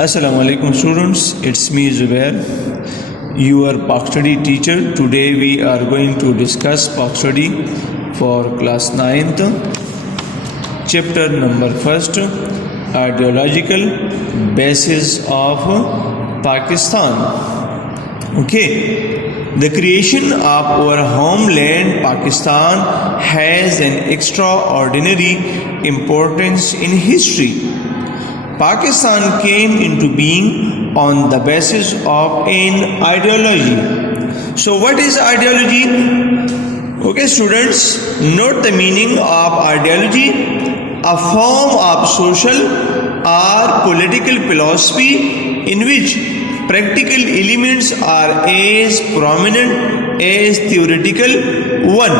Assalamu alaikum students, it's me Zubair, your Pak Study teacher. Today we are going to discuss Pak Study for class 9th, chapter number 1st, ideological basis of Pakistan. Okay, the creation of our homeland Pakistan has an extraordinary importance in history. Pakistan came into being on the basis of an ideology. So what is ideology? Okay students, note the meaning of ideology: a form of social or political philosophy in which practical elements are as prominent as theoretical one.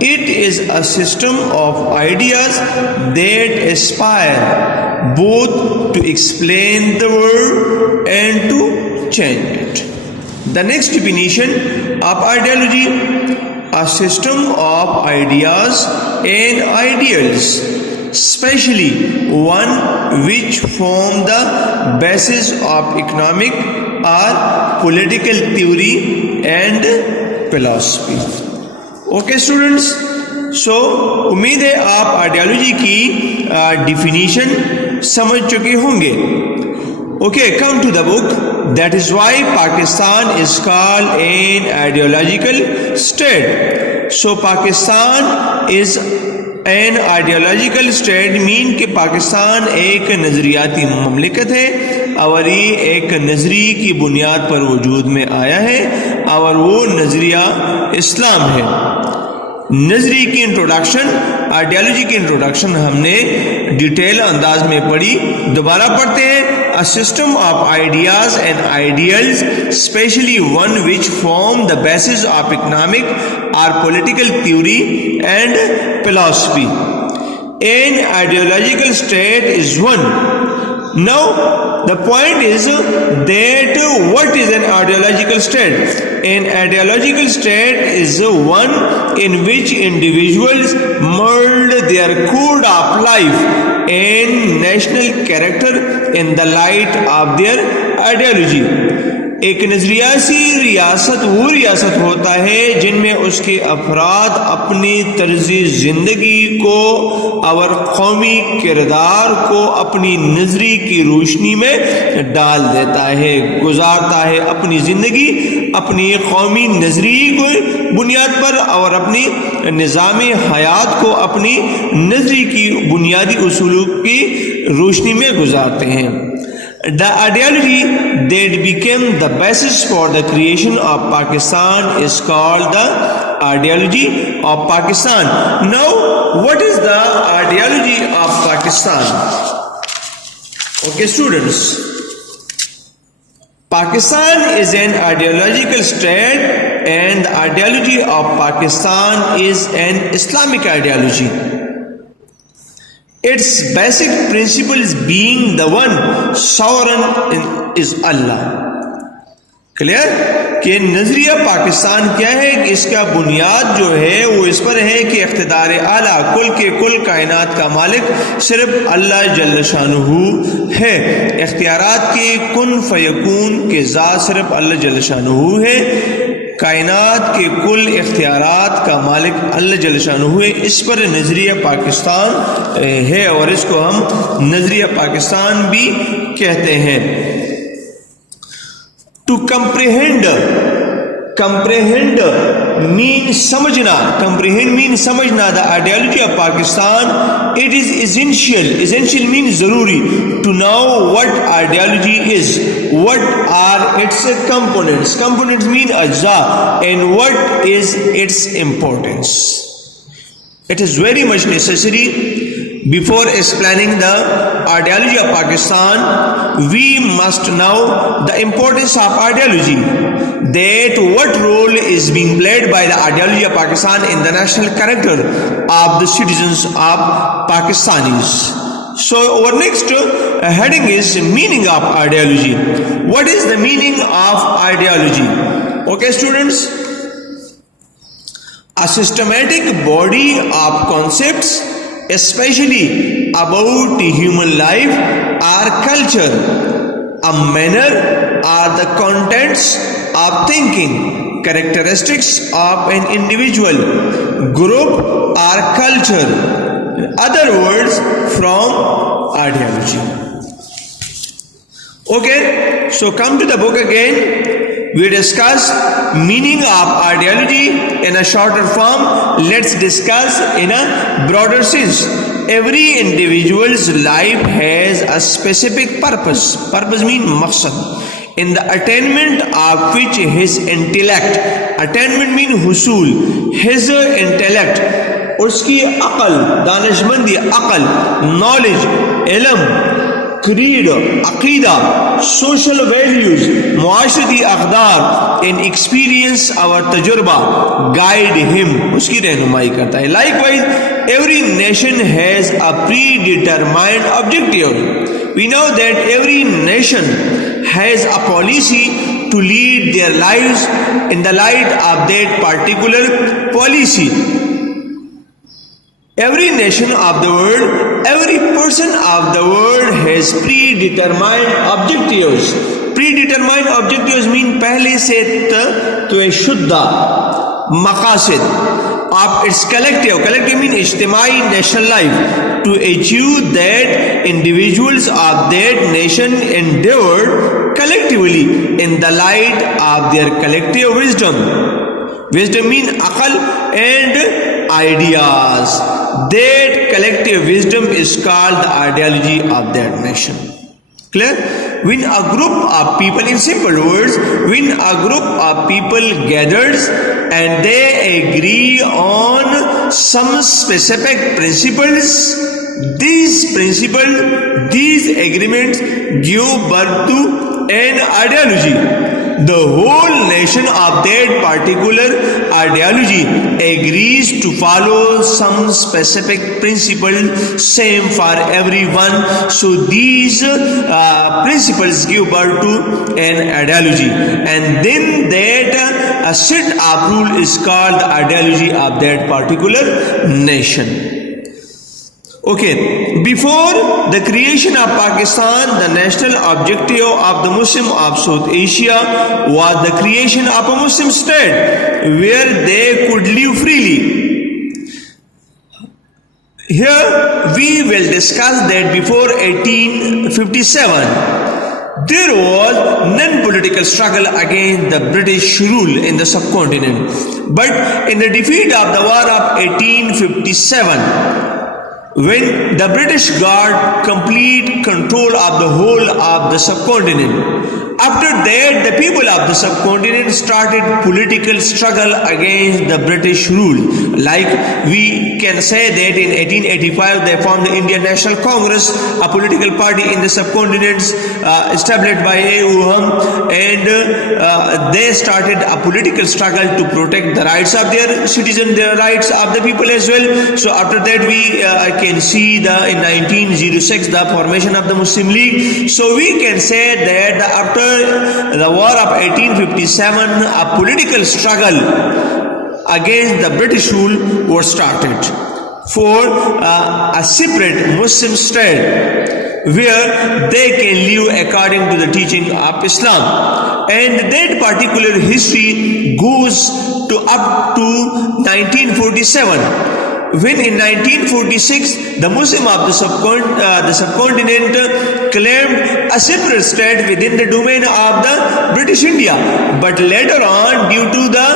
It is a system of ideas that aspire both to explain the world and to change it. The next definition of ideology: a system of ideas and ideals, especially one which form the basis of economic or political theory and philosophy. Okay students, so उम्मीद है आप ideology की definition समझ चुके होंगे. Okay, come to the book. That is why Pakistan is called an ideological state. So Pakistan is an ideological state mean कि पाकिस्तान एक नज़रियाती ममलिकत है और ये एक नज़रिए की बुनियाद पर वजूद में आया है और वो नज़रिया इस्लाम है. नजरी की इंट्रोडक्शन, आइडियोलॉजी की इंट्रोडक्शन हमने डिटेल अंदाज में पढ़ी. दोबारा पढ़ते हैं. A system of ideas and ideals, specially one which form the basis of economic और political theory and philosophy. An ideological state is one. Now the point is that what is an ideological state? An ideological state is one in which individuals mold their code of life and national character in the light of their ideology. एक नजरियासी रियासत वो रियासत होता है जिनमें उसके अफराद अपनी तर्ज़ी ज़िंदगी को और कौमी किरदार को अपनी नजरी की रोशनी में डाल देता है, गुजारता है अपनी ज़िंदगी अपनी कौमी नजरी को बुनियाद पर और अपनी निज़ाम हयात को अपनी नजरी की बुनियादी उसूलों की रोशनी में गुजारते हैं. The ideology that became the basis for the creation of Pakistan is called the ideology of Pakistan. Now, what is the ideology of Pakistan? Okay, students. Pakistan is an ideological state and the ideology of Pakistan is an Islamic ideology. Its basic principles being the one sovereign is Allah. Clear कि नजरिया पाकिस्तान क्या है कि इसका बुनियाद जो है वो इस पर है कि इख्तिदार आला कुल के कुल कायनात का मालिक सिर्फ अल्लाह जल्ल शानुहु है. इख्तियारात के कुन फयकून के ज़ात सिर्फ अल्लाह जल्ल शानुहु है. कायनात के कुल इख्तियारात का मालिक अल्लाह जल्ल शानुहु है. इस पर नजरिया पाकिस्तान है और इसको हम नजरिया पाकिस्तान भी कहते हैं. टू comprehend मीन समझना. comprehend मीन समझना. The ideology of Pakistan, it is essential mean जरूरी. To know what ideology is, what are its components mean अज्जा, and what is its importance. It is very much necessary before explaining the ideology of Pakistan, we must know the importance of ideology, that what role is being played by the ideology of Pakistan in the national character of the citizens of Pakistanis. So our next heading is meaning of ideology. What is the meaning of ideology? Okay students, a systematic body of concepts especially about human life or culture. A manner are the contents of thinking, characteristics of an individual, group or culture. In other words, from ideology. Okay, so come to the book again. We discuss meaning of ideology in a shorter form. Let's discuss in a broader sense. Every individual's life has a specific purpose. Purpose means maqsad, in the attainment of which his intellect, attainment means husul, his intellect, उसकी अकल, दानिशमंदी अकल, knowledge, इल्म, creed, अकीदा, social values, मुआशरती अक़दार and experience our तजुर्बा guide him, उसकी रहनुमाई करता है. Likewise, every nation has a predetermined objective. We know that every nation has a policy to lead their lives in the light of that particular policy. Every nation of the world, every person of the world has predetermined objectives. Predetermined objectives mean पहले से तयशुद्दा मकासद of its collective. Collective mean इज्तिमाई national life. To achieve that, individuals of that nation endeavored collectively in the light of their collective wisdom. Wisdom mean aqal and ideas. That collective wisdom is called the ideology of that nation. Clear? When a group of people, in simple words, when a group of people gathers and they agree on some specific principles, these principles, these agreements give birth to an ideology. The whole nation of that particular ideology agrees to follow some specific principle, same for everyone. So these principles give birth to an ideology, and then that set of rule is called the ideology of that particular nation. Okay, before the creation of Pakistan, the national objective of the Muslim of South Asia was the creation of a Muslim state where they could live freely. Here we will discuss that before 1857, there was non-political struggle against the British rule in the subcontinent. But in the defeat of the war of 1857, when the British got complete control of the whole of the subcontinent, after that the people of the subcontinent started political struggle against the British rule. Like we can say that in 1885 they formed the Indian National Congress, a political party in the subcontinent established by A.U. and they started a political struggle to protect the rights of their citizens, the rights of the people as well. So after that we can see in 1906 the formation of the Muslim League. So we can say that after the war of 1857, a political struggle against the British rule was started for a separate Muslim state where they can live according to the teaching of Islam. And that particular history goes to up to 1947. When in 1946 the Muslim of the subcontinent claimed a separate state within the domain of the British India, but later on, due to the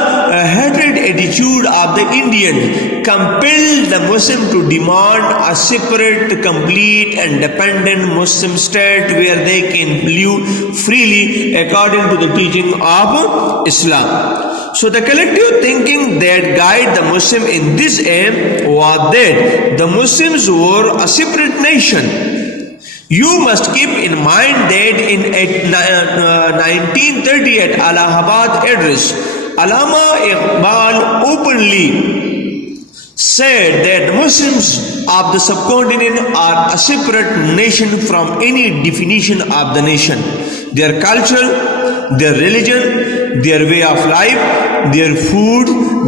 hatred attitude of the Indians, compelled the Muslim to demand a separate, complete and dependent Muslim state where they can live freely according to the teaching of Islam. So the collective thinking that guided the Muslim in this aim was that the Muslims were a separate nation. You must keep in mind that in 1930 at Allahabad address, Allama Iqbal openly said that Muslims of the subcontinent are a separate nation from any definition of the nation. Their culture, their religion, their way of life their food,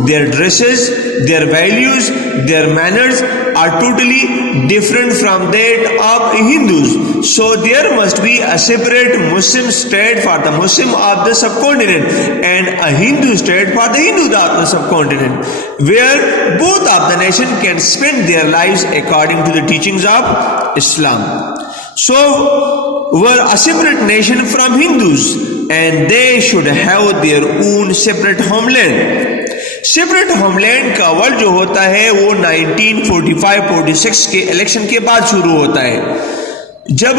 their dresses, their values, their manners are totally different from that of Hindus. So there must be a separate Muslim state for the Muslim of the subcontinent and a Hindu state for the Hindus of the subcontinent, where both of the nation can spend their lives according to the teachings of Islam. So we're a separate nation from Hindus and they should have their own separate homeland. Separate homeland का word जो होता है वो 1945-46 के election के बाद शुरू होता है, जब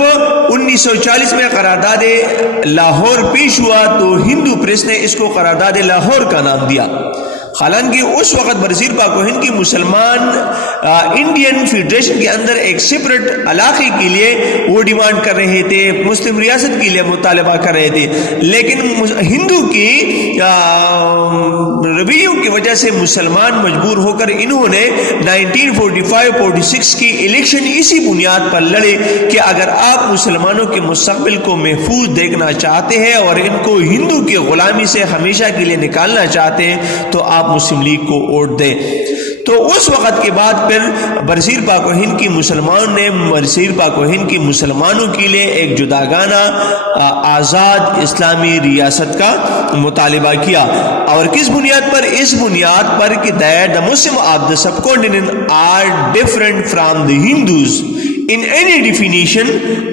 1940 में करारदाद लाहौर पेश हुआ तो हिंदू प्रेस ने इसको करारदाद लाहौर का नाम दिया। हालांकि उस वक्त बरसीर पाक व हिंद की मुसलमान इंडियन फेडरेशन के अंदर एक सेपरेट इलाके के लिए वो डिमांड कर रहे थे, मुस्लिम रियासत के लिए मुतालबा कर रहे थे, लेकिन हिंदू की रवैयों की वजह से मुसलमान मजबूर होकर इन्होंने 1945-46 की इलेक्शन इसी बुनियाद पर लड़े कि अगर आप मुसलमानों के मुस्तकबिल को महफूज देखना चाहते हैं और इनको हिंदू की गुलामी से हमेशा के लिए निकालना चाहते हैं तो आप मुस्लिम लीग को वोट दें। तो उस वक़्त के बाद फिर बरसीर पाक व हिंद की मुसलमानों ने बरसीर पाक व हिंद की मुसलमानों के लिए एक जुदागाना आज़ाद इस्लामी रियासत का मुतालिबा किया। और किस बुनियाद पर? इस बुनियाद पर कि that the Muslim of the subcontinent are different from the Hindus in any definition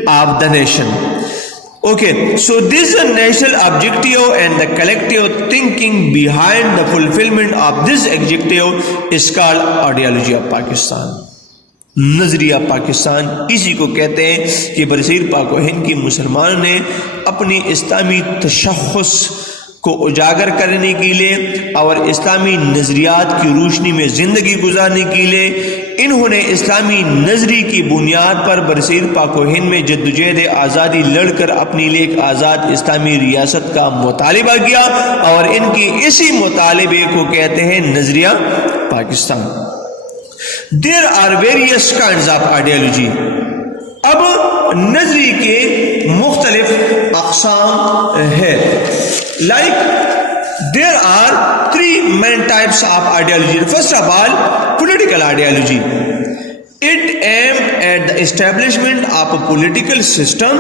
of the nation. Okay, so this is a national objective and the collective thinking behind the fulfillment of this objective is called ideology of Pakistan. नजरिया पाकिस्तान इसी को कहते हैं कि बरसीर पाक व हिंद की मुसलमानों ने अपनी इस्लामी तशख़्ख़ुस को उजागर करने के लिए और इस्लामी नज़रियात की रोशनी में ज़िंदगी गुजारने के लिए इन्होंने इस्लामी नज़री की बुनियाद पर बरसीर पाक व हिंद में जद्दोजहद आज़ादी लड़कर अपने लिए एक आज़ाद इस्लामी रियासत का मुतालिबा किया और इनकी इसी मुतालिबे को कहते हैं नज़रिया Pakistan. There are various kinds of ideology. अब नज़री के मुख्तलिफ अक़साम है। There are three main types of ideology. First of all, political ideology. It aims at the establishment of a political system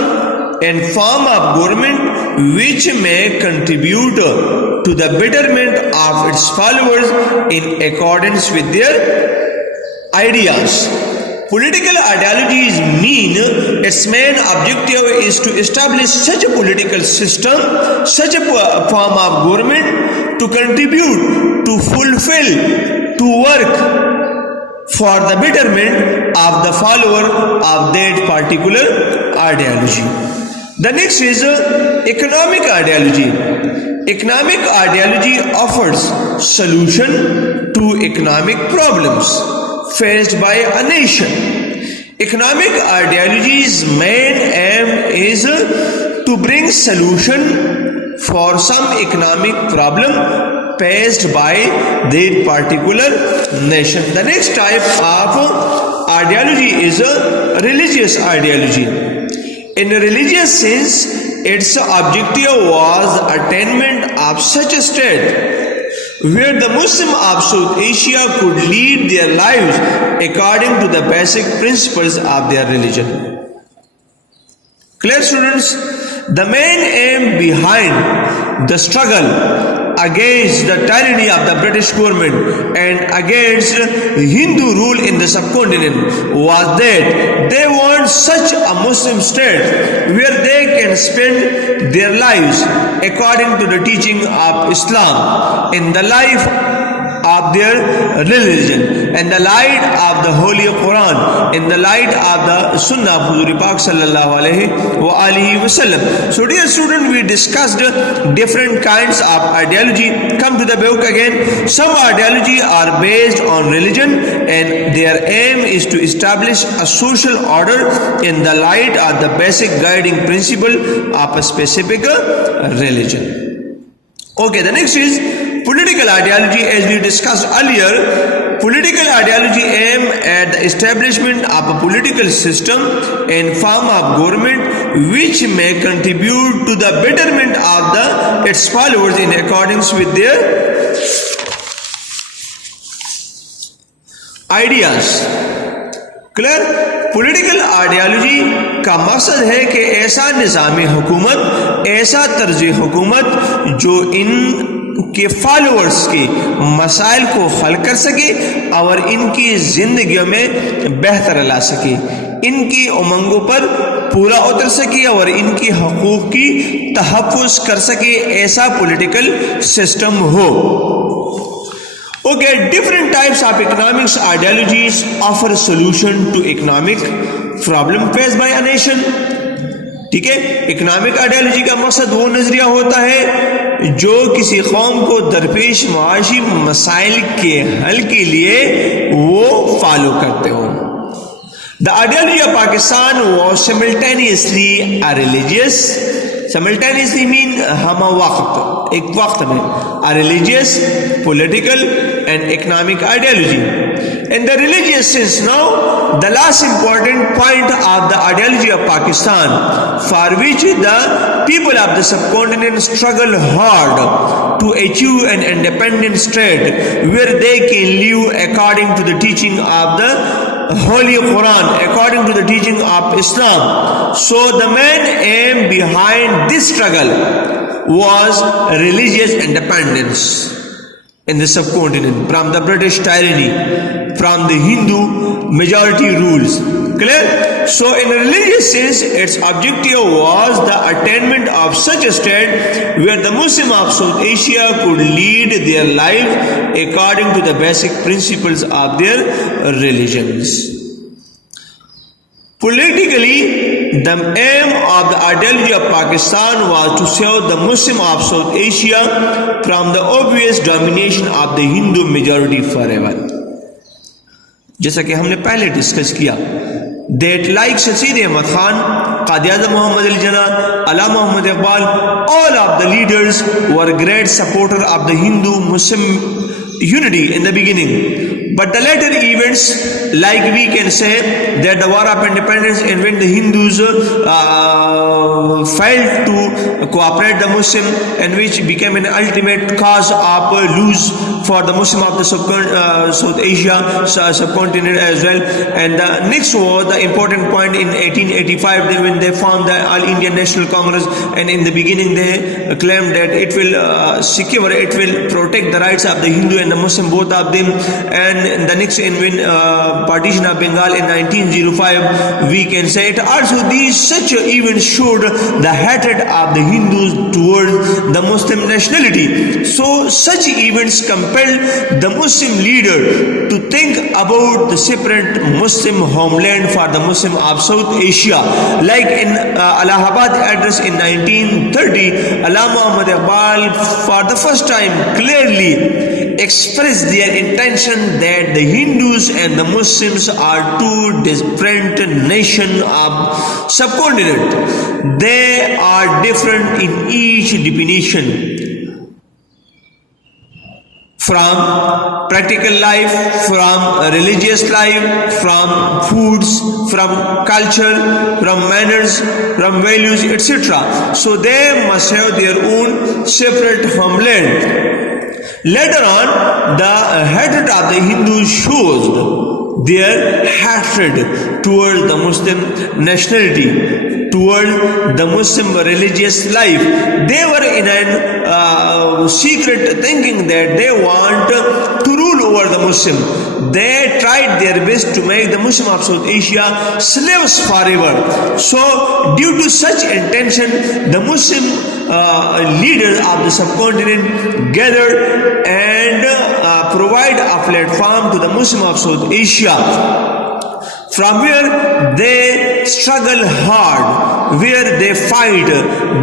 and form of government which may contribute to the betterment of its followers in accordance with their ideas. Political ideologies mean its main objective is to establish such a political system, such a form of government to contribute, to fulfill, to work for the betterment of the follower of that particular ideology. The next is economic ideology. Economic ideology offers solution to economic problems faced by a nation. Economic ideology's main aim is to bring solution for some economic problem faced by that particular nation. The next type of ideology is a religious ideology. In a religious sense, its objective was attainment of such a state where the Muslim of South Asia could lead their lives according to the basic principles of their religion. Clear, students? The main aim behind the struggle against the tyranny of the British government and against Hindu rule in the subcontinent was that they want such a Muslim state where they can spend their lives according to the teaching of Islam in the life of their religion, in the light of the Holy Quran, in the light of the Sunnah of Huzur Pak sallallahu alaihi wasallam. So dear student, we discussed different kinds of ideology. Come to the book again. Some ideology are based on religion and their aim is to establish a social order in the light of the basic guiding principle of a specific religion. Okay, the next is political ideology. As we discussed earlier, political ideology aim at the establishment of a political system and form of government which may contribute to the betterment of its followers in accordance with their ideas. Clear? Political ideology का मकसद है कि ऐसा निज़ाम हुकूमत, ऐसा तर्ज हुकूमत जो इन के फॉलोअर्स के मसाइल को हल कर सके और इनकी ज़िंदगियों में बेहतर ला सके, इनकी उमंगों पर पूरा उतर सके और इनकी हकूक़ की तहफ़्फ़ुज़ कर सके, ऐसा पॉलिटिकल सिस्टम हो। Okay, different types of economics ideologies offer a solution to economic problem faced by a nation. ठीक है, इकोनॉमिक आइडियोलॉजी का मकसद वो नजरिया होता है जो किसी कौम को दरपेश माशी मसाइल के हल के लिए वो फॉलो करते हो। The ideology of Pakistan was simultaneously a religious, simultaneously mean हम वक्त, एक वक्त में a religious, political and economic ideology. In the religious sense now, the last important point of the ideology of Pakistan, for which the people of the subcontinent struggle hard to achieve an independent state where they can live according to the teaching of the Holy Quran, according to the teaching of Islam. So the main aim behind this struggle was religious independence in the subcontinent from the British tyranny, from the Hindu majority rules. Clear? So in a religious sense, its objective was the attainment of such a state where the Muslims of South Asia could lead their life according to the basic principles of their religions. Politically, the aim of the ideology of Pakistan was to save the Muslim of South Asia from the obvious domination of the Hindu majority forever. जैसा कि हमने पहले discuss किया, that like Shahid Ahmad Khan, Qaid-e-Azam Muhammad Ali Jinnah, Allama Muhammad Iqbal, all of the leaders were great supporters of the Hindu-Muslim unity in the beginning. But the later events, like we can say that the war of independence and when the Hindus failed to cooperate the Muslim and which became an ultimate cause of lose for the Muslim of the South Asia subcontinent as well. And the next was the important point in 1885 when they formed the All Indian National Congress, and in the beginning they claimed that it will secure, it will protect the rights of the Hindu and the Muslim, both of them. And the next in when partition of Bengal in 1905, we can say it. Also these such events showed the hatred of the Hindus towards the Muslim nationality. So such events compelled the Muslim leader to think about the separate Muslim homeland for the Muslim of South Asia. Like in Allahabad address in 1930, Allama Muhammad Iqbal for the first time clearly expressed their intention that the Hindus and the Muslims are two different nations of subcontinent. They are different in each definition, from practical life, from religious life, from foods, from culture, from manners, from values, etc. So they must have their own separate homeland. Later on, the hatred of the Hindus shows their hatred towards the Muslim nationality, toward the Muslim religious life. They were in a secret thinking that they want to rule over the Muslim. They tried their best to make the Muslim of South Asia slaves forever. So due to such intention, the Muslim leaders of the subcontinent gathered and provide a platform to the Muslim of South Asia from where they struggle hard, where they fight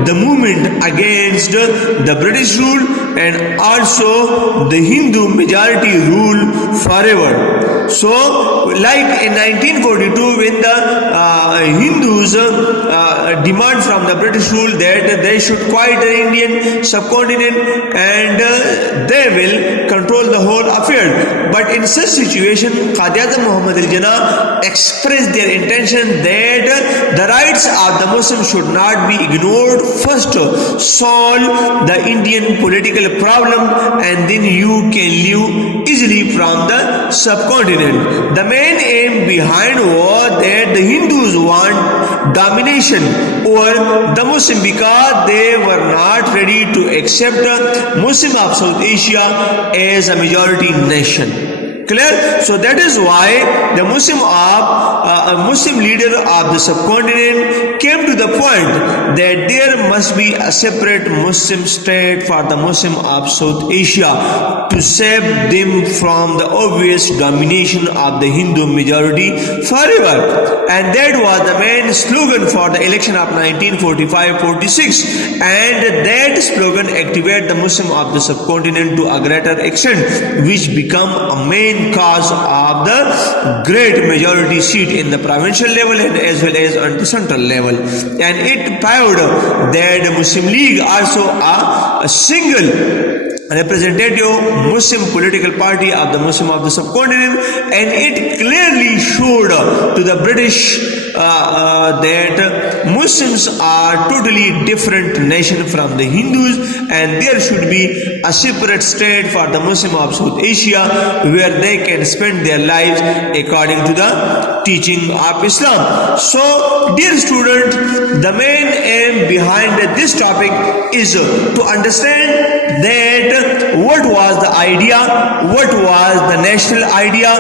the movement against the British rule and also the Hindu majority rule forever. So, like in 1942, when the Hindus demand from the British rule that they should quiet the Indian subcontinent and they will control the whole affair. But in such situation, Quaid-e-Azam Muhammad al-Jinnah expressed their intention that the rights of the Muslims should not be ignored. First, solve the Indian political problem and then you can live easily from the subcontinent. The main aim behind was that the Hindus want domination over the Muslim because they were not ready to accept Muslim of South Asia as a majority nation. Clear? So that is why the Muslim leader of the subcontinent came to the point that there must be a separate Muslim state for the Muslim of South Asia to save them from the obvious domination of the Hindu majority forever. And that was the main slogan for the election of 1945-46. And that slogan activated the Muslim of the subcontinent to a greater extent, which became a main cause of the great majority seat in the provincial level and as well as on the central level. And it proved that the Muslim League also a single representative Muslim political party of the Muslim of the subcontinent, and it clearly showed to the British that Muslims are totally different nation from the Hindus and there should be a separate state for the Muslim of South Asia where they can spend their lives according to the teaching of Islam. So, dear student, the main aim behind this topic is to understand that what was the idea, what was the national idea,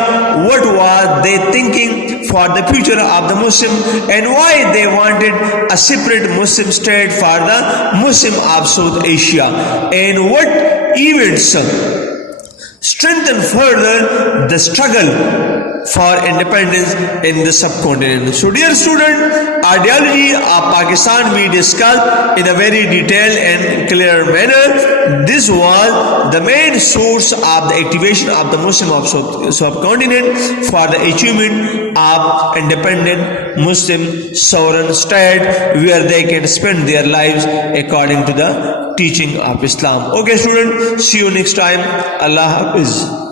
what was they thinking for the future of the Muslim and why they wanted a separate Muslim state for the Muslim of South Asia and what events strengthen further the struggle for independence in the subcontinent. So dear student, ideology of Pakistan we discussed in a very detailed and clear manner. This was the main source of the activation of the Muslim of subcontinent for the achievement of independent Muslim sovereign state where they can spend their lives according to the teaching of Islam. Okay student, see you next time. Allah Hafiz.